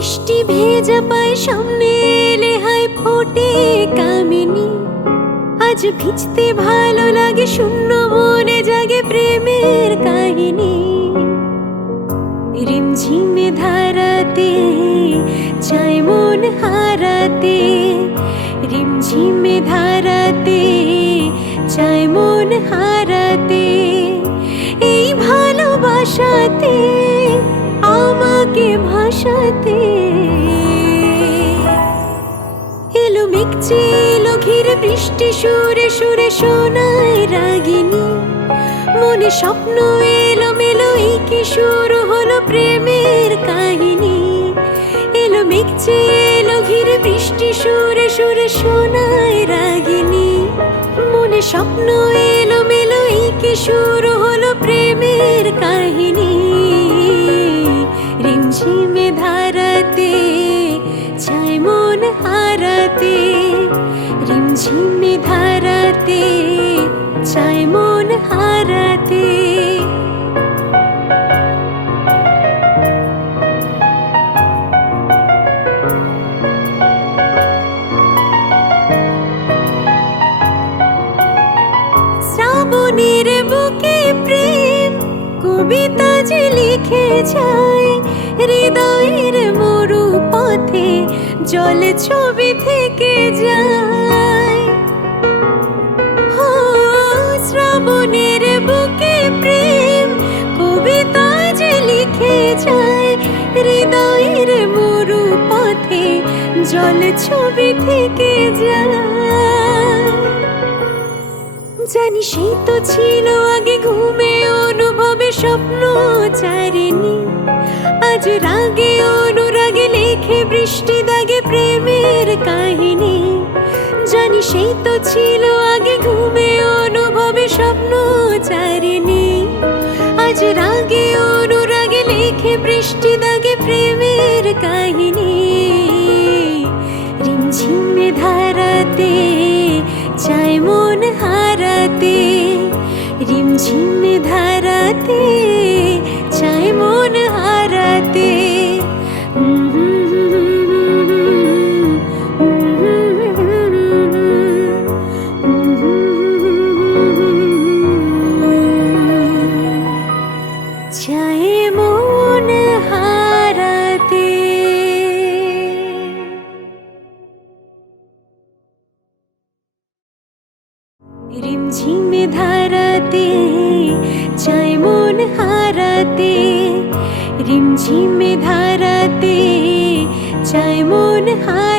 বৃষ্টি ভেজা পায় সামনে এলে হায় ফোটে কামিনী। আজ ভিজতে ভালো লাগে শূন্য মনে জাগে প্রেমের কাহিনী। রিমঝিমে ধারাতে চাই মন হারাতে, রিমঝিমে ধারাতে চাই মন হারাতে। এই ভালোবাসাতে আমাকে ভাসাতে এলো মেঘ এলো ঘিরে বৃষ্টি সুরে সুরে শোনায় রাগিনী। মনে স্বপ্ন এলো মেলো এই কি শুরু হলো প্রেমের কাহিনী। এলো মেঘ এলো ঘিরে বৃষ্টি সুরে সুরে শোনায় রাগিনী। মনে স্বপ্ন এলো মেলো এই কি শুরু হলো প্রেমের কাহিনী। রিমঝিমে ধারাতে চাই মন হারাতে, রিমঝিমে ধারাতে চাই মন হারাতে। শ্রাবণের বুকে প্রেম কবিতা যে লিখে যায়, হৃদয়ের মরু পথে জলে ছবি থেকে যায়। শ্রাবণের বুকে প্রেম কবিতা যে লিখে যায়, হৃদয়ের মরু পথে জলে ছবি থেকে যায়। জানি সেই তো ছিল আগে ঘুমে অনুভবে স্বপ্ন চারিণী। আজ রাগে অনুরাগে লেখে বৃষ্টি দাগে প্রেমের কাহিনী। জানি সেই তো ছিল আগে ঘুমে অনুভবে স্বপ্ন চারিণী। আজ রাগে অনুরাগে লেখে বৃষ্টি দাগে প্রেমের কাহিনী। রিমঝিমে ধারাতে চাই মন হারাতে, রিমঝিমে ধারাতে চাই মন হারাতে। চাই মন হারাতে। রিমঝিমে ধারাতে চাই মন হারাতে, রিমঝিমে ধারাতে চাই মন হারাতে।